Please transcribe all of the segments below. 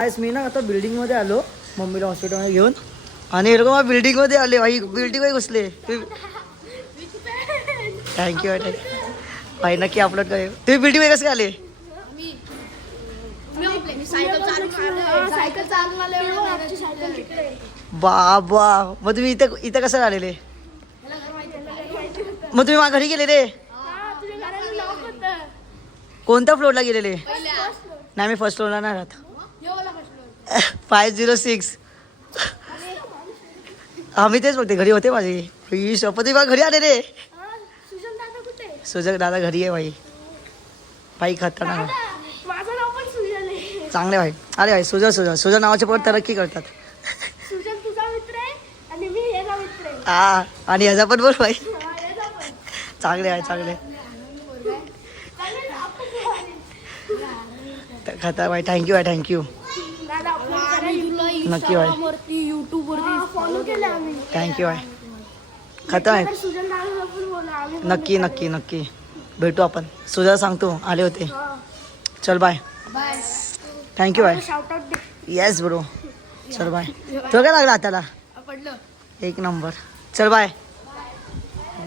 आज मी ना आता बिल्डिंग मध्ये आलो मम्मीला हॉस्पिटलमध्ये घेऊन आणि हे लोक मला बिल्डिंग मध्ये आले भाई बिल्डिंग मध्ये घुसले. थँक्यू भाई नक्की अपलोड करेल. तुम्ही बिल्डिंग मध्ये कसे आले? बाबा मग तुम्ही इथं इथं कसं आलेले? मग तुम्ही माझ्या घरी गेले रे? कोणत्या फ्लोअरला गेलेले? नाही मी फर्स्ट फ्लोअरला नाही राहत. 506. आम्ही तेच बोलते घरी होते माझे. ही शपथ बा घरी आले रे. सुजन दादा घरी आहे भाई. भाई खतरनाक चांगले भाई. अरे भाई सुजन नावाचे पण तरक्की करतात. हा आणि ह्याचा पण बोल भाई. चांगले आहे चांगले. खतर भाई थँक्यू भाई थँक्यू. नक्की भाई थँक्यू भाई. खतर आहे. नक्की नक्की नक्की भेटू आपण. सुजाला सांगतो आले होते. चल bye. Thank you bye. Yes bro. चल बाय. तो काय लागला हाताला? एक नंबर. चल बाय.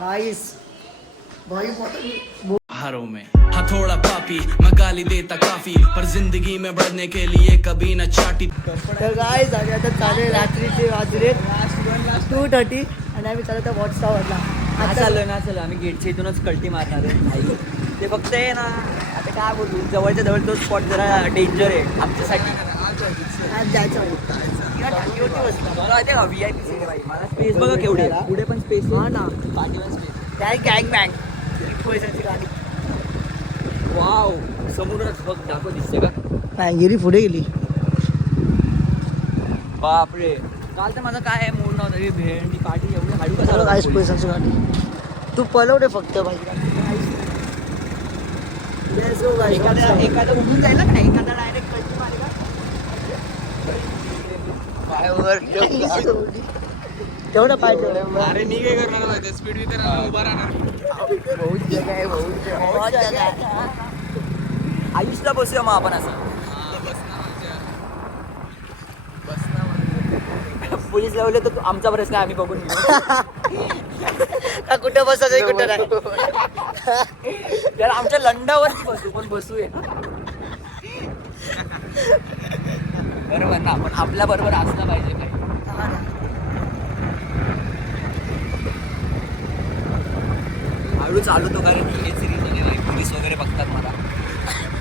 नाइस भाई. हारों में हथौड़ा पापी मैं गाली देता काफी पर जिंदगी में बढ़ने के लिए कभी न चाटी. तर काय झाले आता चालेल रात्रीचे वाजले 2:30 आणि आम्ही चालत वॉच टॉवरला. चाललो आम्ही गेटच्या इथूनच कल्टी मारणार आहे. ते फक्त आहे ना आता काय बोलू जवळच्या जवळ तो स्पॉट जरा डेंजर आहे आमच्यासाठी. आज जायचं टाकीवरती बसतो. मला माहिती का VIP सीट भाई. मला स्पेस बघा केवढे पुढे पण स्पेस हा ना पाठीवर स्पेस. काय गँग बँग पैशांची गाडी. वाव समुद्रात बघ दाखव दिसते का? नाही गेली पुढे गेली. बापरे काल तर माझं काय मूड नव्हतं. ही भेंडी पाठी एवढी हळू चलो गाईस कसं पैशांची गाडी. तू पलवडे फक्त भाई. एखादा उठून जायला का नाही एखादा डायरेक्ट कल्टी मारेल तेवढं पाहिजे. अरे मी काय करणार माहिती स्पीड वितर उभा राहणार. आयुषला बसूया मग आपण असं. पोलीस लावले तर आमचा प्रश्न आम्ही बघून घेऊ. का कुठं बसायचं कुठं नाही. त्याला आमच्या लंडावरती बसू पण बसूया बरोबर ना. पण आपल्या बरोबर असलं पाहिजे काय. हळू चालवतो कारण हे सिरीज वगैरे पोलीस वगैरे बघतात मला.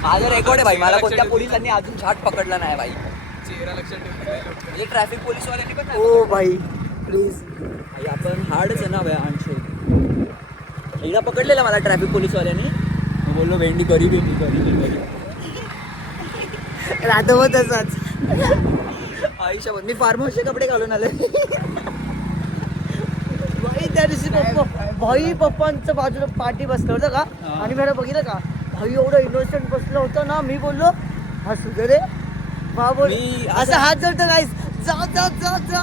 माझं रेकॉर्ड आहे भाई. मला कोणत्या पोलिसांनी अजून छाट पकडला नाही भाई. चेहरा लक्षात ठेव. हे ट्रॅफिक पोलीसवाल्यांनी पण ओ भाई प्लीज. भाई आपण हार्डच आहे ना भाई. 80 एकदा पकडलेला मला ट्रॅफिक पोलीसवाल्यांनी. बोललो भेंडी गरीब आहे गरीब. राहतो तसाच आयुष्यावर मी फार्म हाऊसचे कपडे घालून आले. भाई त्या दिवशी भाई पप्पांचं बाजूला पाठी बसलं होतं का आणि मला बघितलं का भाई एवढं इनोसेंट बसलं होतं ना. मी बोललो हा सुद्धा रे बोल मी असं हात जोडतो नाहीस. जा जा जा जा.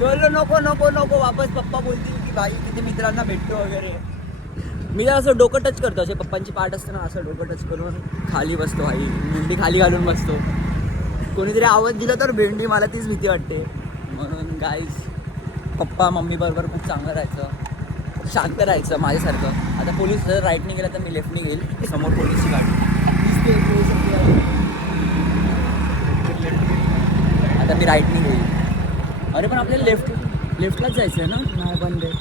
बोललो नको नको नको. वापस पप्पा बोलतील की भाई तिथे मित्रांना भेटतो वगैरे. मी जरा असं डोकं टच करतो. असे पप्पांची पाठ असते ना असं डोकं टच करून खाली बसतो भाई. भेंडी खाली घालून बसतो. कोणीतरी आवाज दिला तर भेंडी मला तीच भीती वाटते. म्हणून गाईज पप्पा मम्मी बरोबर खूप चांगलं राहायचं शांत राहायचं माझ्यासारखं. आता पोलीस जर राईटने गेला तर मी लेफ्टने घेईल. समोर पोलीसची गाडी. आता मी राईटने घेईल. अरे पण आपल्याला लेफ्टलाच जायचं आहे ना. नाही बंद आहे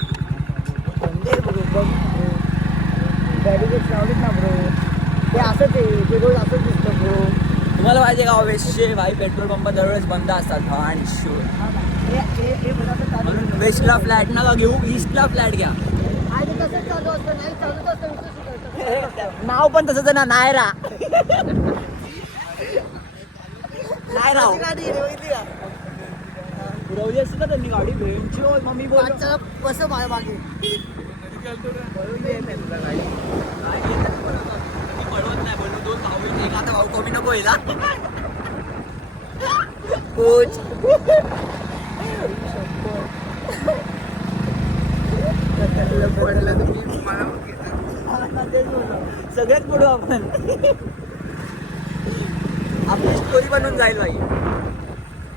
ब्रो. बघ बॅरिकेड लावलीत ना ब्रो. ते असंच आहे. ते रोज असंच दिसतं ब्रो. तुम्हाला पाहिजे का वेस्टचे भाई पेट्रोल पंप दरवेळेस बंद असतात. आणि म्हणून वेस्टला फ्लॅट नका घेऊ. ईस्टला फ्लॅट घ्या. नाव पण तसंच ना नायरा. नायरा पुरवली असते का त्यांनी गाडी भेंची. मम्मी बोल बस माझ्या मागे पळवत नाही. बोललो 2 भाऊ एक आता भाऊ कमी नको येईल. कोच सगळ्यात पुढं आपण आपली स्टोरी बनवून पण जाईल भाई.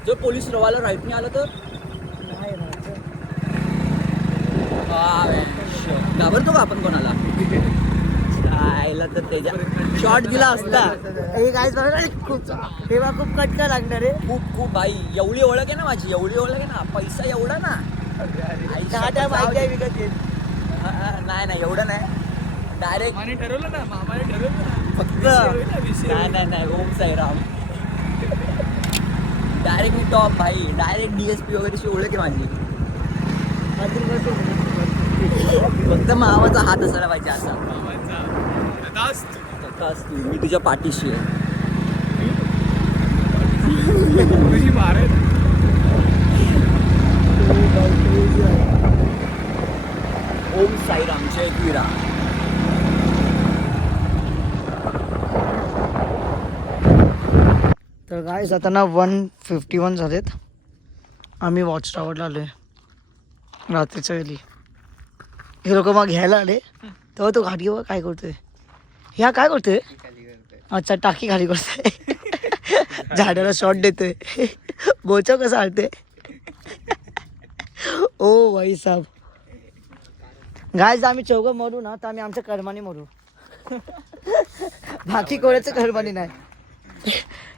जो पोलीस रवाला राईटने आला तर घाबरतो का आपण कोणाला? जायला तर त्याच्या शॉट दिला असता. हे काय खूप तेव्हा खूप कटका लागणार आहे. खूप खूप भाई. एवढी ओळख आहे ना माझी, एवढी ओळख आहे ना, पैसा एवढा ना. विकत येईल. नाही नाही एवढं नाही. डायरेक्ट ठरवलं ना, मामाने ठरवलं ना फक्त नाही ओम साईराम. डायरेक्ट मी टॉप भाई. डायरेक्ट DSP वगैरेची ओळख आहे माझी. फक्त मामाचा हात असायला पाहिजे असा. तथाच तू, मी तुझ्या पाठीशी आहे. ओम साईराम जय वीरा. तर काय जाताना 151 झालेत. आम्ही वॉच टावरला आलोय रात्रीच्या वेळी. हे लोक मग घ्यायला आले तेव्हा तो घाटी बघ काय करतोय. ह्या काय करतोय? अच्छा टाकी खाली करतोय. झाडाला शॉट देतोय. बोचा कसा आलते. ओ भाई साहेब. गायज आम्ही चौघं मरू ना तर आम्ही आमच्या कर्माने मरू. बाकी कोणाचं कर्माने नाही.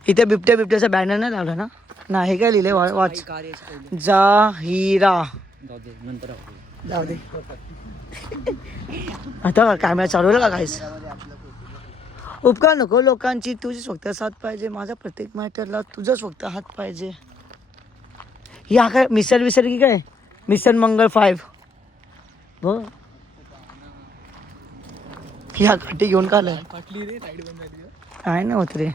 इथे बिबट्याचा बॅनर नाही लावला ना. नाही काय लिहिले वाच जाहिरा. जाऊ दे. आता कॅमेरा चालवला का काहीच. उपकार नको लोकांची, तुझीच फक्त साथ पाहिजे. माझ्या प्रत्येक मॅटरला तुझंच फक्त हात पाहिजे. या काय मिसळ की काय मिशन मंगळ 5 हो. या काठी घेऊन का आलाय? काय नाही होत रे.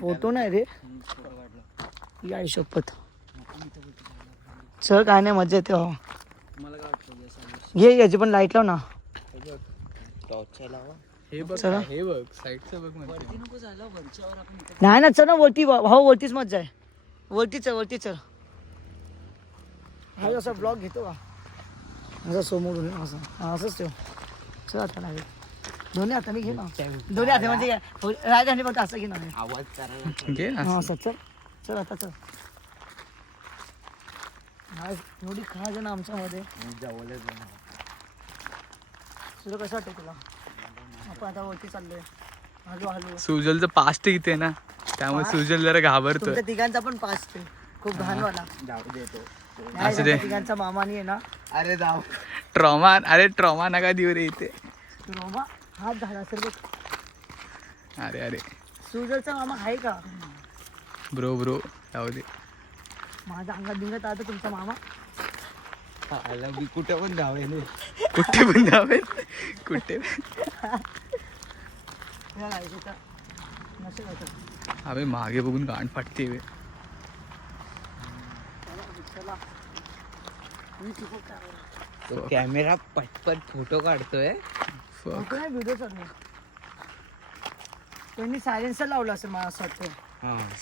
फोटो नाही रे. या शपथ. चल काय नाही मजा येते. हो याची पण लाईट लाव ना. चला नाही ना. चल ना वरती भाऊ. वरतीच मजा आहे. वरती चल. हा असा ब्लॉग घेतो का असा समोरून असंच ठेव. चल आता नाही दोन्ही हाताने घे ना. दोन्ही हाते म्हणजे राईट हँड फक्त असं घे ना. हा असं चल आता चल. एवढी खाज आहे ना आमच्यामध्ये. तुला कसं वाटतं तुला? आपण आता वरती चाललोय. हॅलो सुजलचं पास्ट इथे ना, त्यामुळे सुजल जरा घाबरतो. तुमच्या तिघांचा पण पास्ट आहे खूप घाणवाला. असं दे. तिघांचा मामानी आहे ना. अरे जाऊ ट्रॉमा नका देऊ रे इथे. मामा हात झाला असेल बघ. अरे सुजलचा मामा आहे का? ब्रो जाऊ दे. माझ्या अंगात बिंगात आता तुमचा मामा. कुठे पण जावे कुठे अबे मागे बघून गाण फाटते. कॅमेरा पटपट फोटो काढतोय. व्हिडिओ चालू. त्यांनी सायलेन्सर लावलं असेल मला असं वाटतं.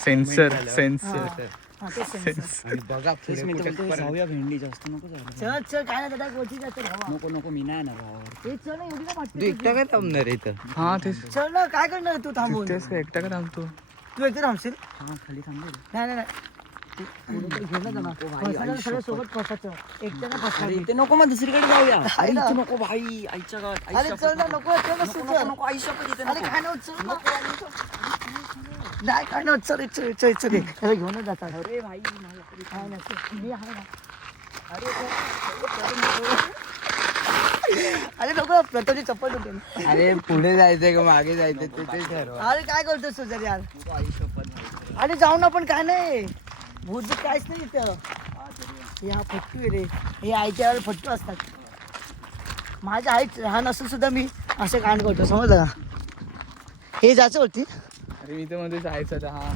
सेन्सर बघा जाऊया भेंडी. जास्त नको जायला. चल काय नाही दादा वरती जायचं. नको मी नाही येणार. चल ना एवढी का तू वाटते. एकटा काय थांबणार इथं? हा तेच चल ना काय करणार तू थांबून. एकटा का थांबतो? तू एकटे थांबशील? हा खाली थांबेल. नाही सगळं सोबत फसायचं. एकट्यानं फसायचं. इथे नको मग दुसरीकडे जाऊया. आहे ना. नको भाई. आईच्या गावात. अरे चल ना नको चल ना सुचल. नको आईच्या इथे अरे काय नाही चल ना. नाही काय नाही चल घेऊनच जातात. अरे भाई काय नाही मी आहे ना. अरे नको प्रथमची चप्पल होते. अरे पुढे जायचंय का मागे जायचंय ते ठरव. अरे काय करतो सुजल यार. अरे जाऊ ना पण काय नाही. भूत काहीच नाही इथं. हा फट्टू आहे रे. हे आईच्या वेळेला फट्टू असतात. माझ्या आईच लहान असून सुद्धा मी असे कांड करतो समजलं का. हे जायचं होती. अरे मी तर मध्ये जायचं. हा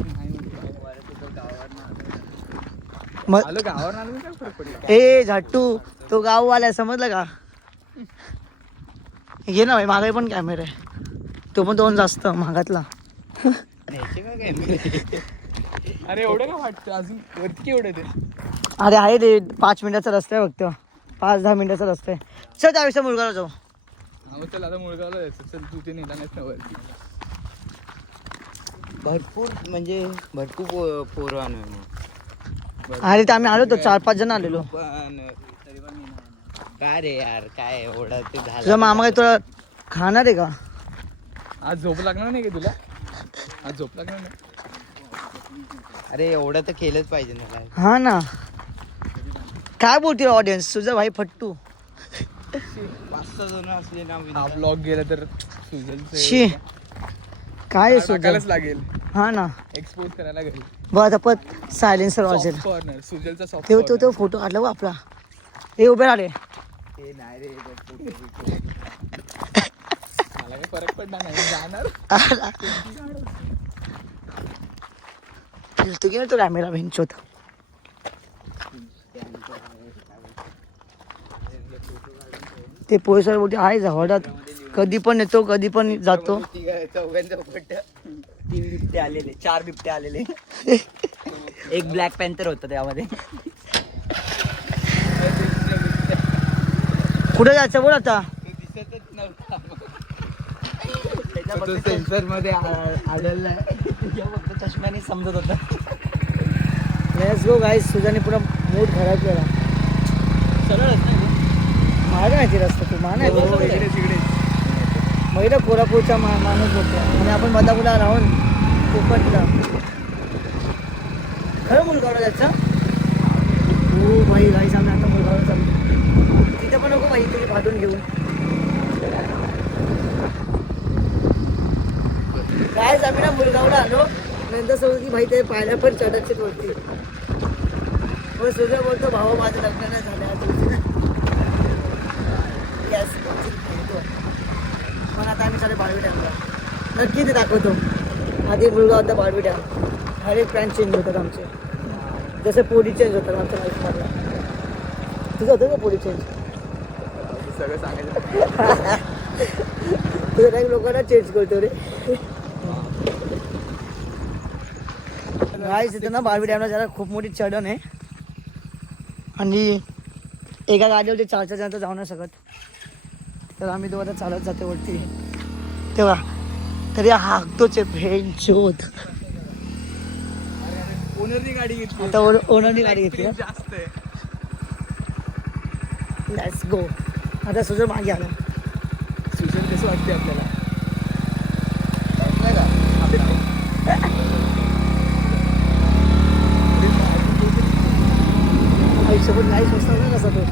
मग आलो गावावर आलो काय फरक पडला. ए झाटू तो गाववाला आहे समजलं का. घे ना भाई मागे पण कॅमेरा आहे. तो पण दोन जास्त महागातला. अरे एवढं का वाटतं अजून वरती केवढं ते. अरे आहे रे 5 मिनिटाचा रस्ता आहे फक्त. 5-10 मिनिटाचा रस्ता आहे. चल त्यापेक्षा मुलगाला जाऊ. चल आता मुळगावला जायचं. चल तू ते नेला नाहीस ना वरती. भरपूर म्हणजे भरपूर पोरं आणू मग. अरे ते आम्ही आलो होतो 4-5 जण आलेलो. पण काय रे यार काय एवढं ते तुझा झालं. मामा काय तुला खाणार आहे का? आज झोप लागणार नाही का तुला? आज झोप लागणार नाही. अरे एवढं तर केलंच पाहिजे मला. हा ना. काय बोलतील ऑडियन्स तुझा भाई फट्टू? 5-6 जण असले ना हा ब्लॉग गेला तर सुजलचे शी काय आहे सुजल? टाकायलाच लागेल. हा ना. एक्सपोज करायला लागेल. बघ आता पण सायलेन्सर वाजेल. सॉफ्ट कॉर्नर सुजलचा सॉफ्ट ते तो तो फोटो काढला बघ आपला. हे उभे राहिले. ते नाही रे मला काही फरक पडणार नाही जाणार. तू घे तो कॅमेरा भेंचोत. ते पोलिसाला बोलते आहे झाडात कधी पण येतो कधी पण जातो. 3 बिबटे आलेले 4 बिबटे आलेले. एक ब्लॅक पॅन्थर होतं त्यामध्ये. कुठे जायचं बोल आता? दिसतच नव्हता. सेन्सर मध्ये आढळलाय. तुझ्या फक्त चष्म्याने समजत होता. लेट्स गो गाईस. सुजाने पुरा मूड खराब केला. सरळच नाही मागे नाही ते रस्ता तू मान आहे महिला कोल्हापूरचा माणूस होतो आणि आपण बदापुला राहून कोकणला. खरं मुलगावला जायचं? हो भाई गाईस आम्ही आता मुलगावला चालू. तिथे पण नको भाई तुम्ही फाटून घेऊन. गाईस आम्ही ना मुलगावला आलो. नंतर समज की भाई ते पायऱ्या पण चढायचे वरती. मग सुजा बोलतो भाऊ माझं लग्न नाही झालं आज. Yes, पण आता आम्ही चालू बाळवी डॅमला. नक्की ते दाखवतो. आधी मुलगा होता बाळवी डॅम. हर एक प्लॅन चेंज होतात आमचे. जसे पोली चेंज होतात आमच्या लाईफमधला. तुझं होतं का पोली चेंज? सगळं सांगायचं. तुझ्या काही लोकांना चेंज करतो रे. गाईस इथं ना बाळवी डॅमला जरा खूप मोठी चढण आहे आणि एका गाडीवरती 4-4 जण तर जाऊ नाही शकत. तर आम्ही दोघं चालत जाते वरती. तेव्हा तरी हाकतोच आहे भेंचोद. ओनरनी गाडी घेतली. आता ओनरनी गाडी घेतली. जास्त आहे. Let's go. आता सुजल मागे आला. सुजल कसं वाटते आपल्याला? आयुष्यभर नाही सुचणार ना कसा तो.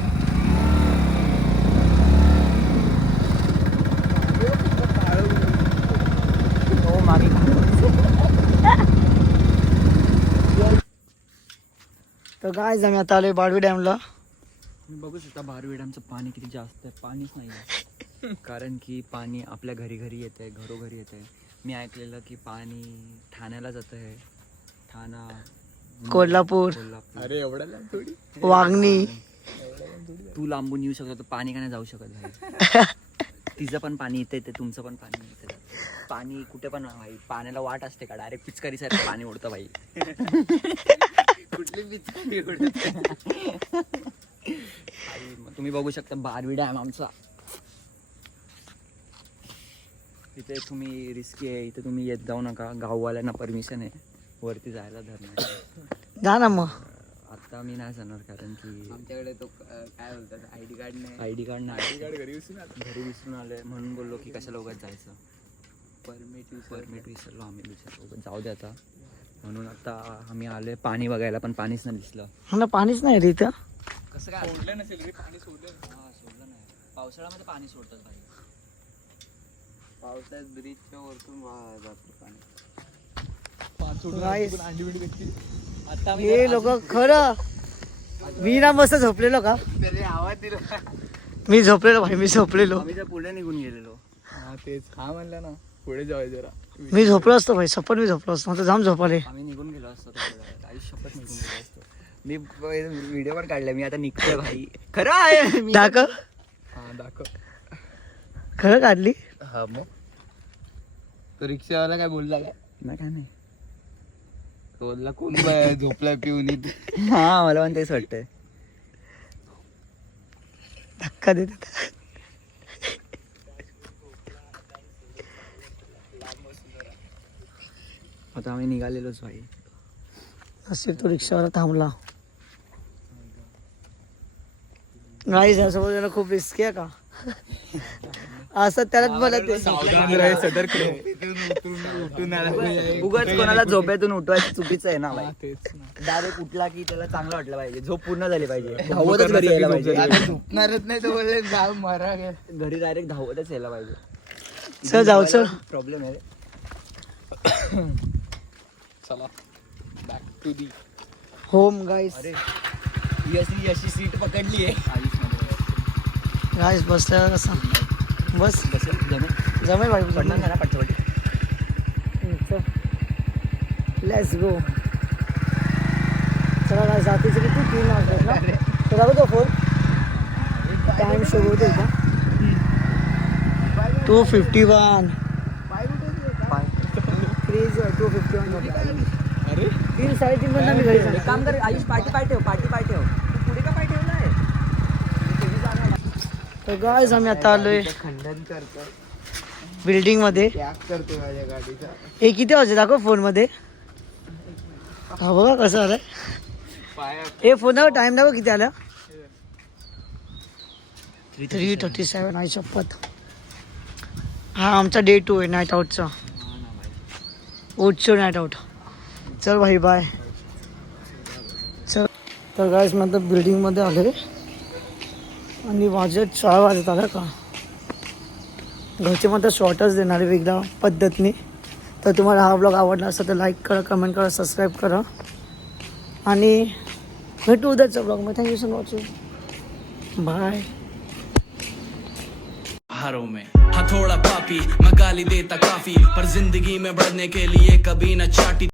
हो मागे तर काय आम्ही आता आलोय बाळवी डॅमला. तुम्ही बघू शकता बारवी डॅमचं पाणी किती जास्त आहे. पाणीच नाही आहे. कारण की पाणी आपल्या घरी घरी येत आहे, घरोघरी येत आहे. मी ऐकलेलं की पाणी ठाण्याला जातं आहे. ठाणा कोल्हापूर कोल्हापूर. अरे एवढ्याला थोडी. वागणी. तू लांबून येऊ शकतो तर पाणी का नाही जाऊ शकत भाई? तिचं पण पाणी येते ते तुमचं पण पाणी येते. पाणी कुठे पण भाई पाण्याला वाट असते का? डायरेक्ट पिचकारी सारखं पाणी उडतं भाई. कुठली पिचकारी उडते? तुम्ही बघू शकता बारवी डॅम आमचा. तिथे तुम्ही रिस्की आहे. इथे तुम्ही येत जाऊ नका. गाववाल्यांना परमिशन आहे वरती जायला धरणार. जा ना मग. आता मी नाही जाणार कारण की आमच्याकडे तो काय बोलतात ID कार्ड नाही. ID कार्ड नाही. घरी विसरून आलो. घरी विसरून आलोय म्हणून बोललो की कशाला उगाच जायचं. परमिट विसरलो आम्ही विचारलो जाऊ द्या आता. म्हणून आता आम्ही आलोय पाणी बघायला पण पाणीच नाही दिसलं. मला पाणीच नाही रे इथं. कसं काय सोडलं नसेल रे पाणी सोडलं. हा सोडलं नाही. पावसाळ्यामध्ये पाणी सोडतात भाई. पावसाळ्यात ब्रिजच्या वरतून जातं पाणी. Guys. अंडी बिंडी भेटली. आता हे लोक खरं मी ना मस्त झोपलेलो का? आवाज दिला. मी झोपलेलो भाई. मी झोपलेलो. आम्ही तर पुढे निघून गेलेलो. हा तेच हा म्हणलं ना पुढे जाऊया जरा. मी झोपलो असतो भाई. सपन मी झोपलो असतो. मला जाम झोपाले. आम्ही निघून गेलो असतो. आयुष्यात निघून गेलो असतो. मी व्हिडिओ पण काढला. मी आता निघतोय भाई. खरं आहे. दाखव. हा दाखव. खरं काढली. हा मग तो रिक्षावाला काय बोलला काय? नाही काय नाही. बोलला कोण झोपलाय पिऊन. हा मला पण तेच वाटतंय. धक्का देतात. आता आम्ही निघालेलोच भाई. नशीब तो रिक्षावाला थांबला. गाईस यासोबत याला खूप रिस्की आहे का असं त्यालाच बोलत आहे. उगाच कोणाला झोपेतून उठवायचं चुकीचं आहे ना भाई. तेच ना. डायरेक्ट उठला की त्याला चांगलं वाटलं पाहिजे, झोप पूर्ण झाली पाहिजे, धावतच घरी यायला पाहिजे. झोपणारच नाही तर बोलले जाऊ मरा गे. घरी डायरेक्ट धावतच यायला पाहिजे. चल जाऊ चल. प्रॉब्लेम आहे रे. चला बॅक टू दी होम गाईस. अरे अशी सीट पकडली आहे. गाईस बसल्या कसा बस जमेल भाई पडणार नाही ना पटपट. Let's go. चला गाईस रात्रीचे किती 3 वाजतात ना. चला बघ तो फोन टाइम शो होते का 2:51 क्रेज 2:51 होते. अरे 3-3:30 पर्यंत मी घरी जाणार. काम कर आयुष, पार्टी पाय ठेव. तू पुढे का पाय ठेवलाय? तर गाईस आम्ही आता आलोय खंडन करतो, बिल्डिंग मध्ये. त्याग करतो माझ्या गाडीचा. हे किती वाजले दाखव फोन मध्ये. हा बघा कसं आलंय. हे फोनवर टाइम दाखव किती आला. 3:37. आई शपथ. हा आमचा डे 2 आहे नाईट आउटचा. ओटचो नाईट आउट. चल भाई बाय. चल तर गाईस मी आता बिल्डिंगमध्ये आले आणि वाजत 4 वाजत आला का. घरचे मात्र शॉर्टच देणार आहे वेगळ्या पद्धतीने. तर तुम्हाला हा ब्लॉग आवडला असेल तर लाईक करा, कमेंट करा, सबस्क्राईब करा आणि भेटू उद्याच्या ब्लॉगमध्ये. Thank you so much. बाय. हारों में हथौड़ा पापी मैं गाली देता काफी पर जिंदगी में बढ़ने के लिए कभी न चाटी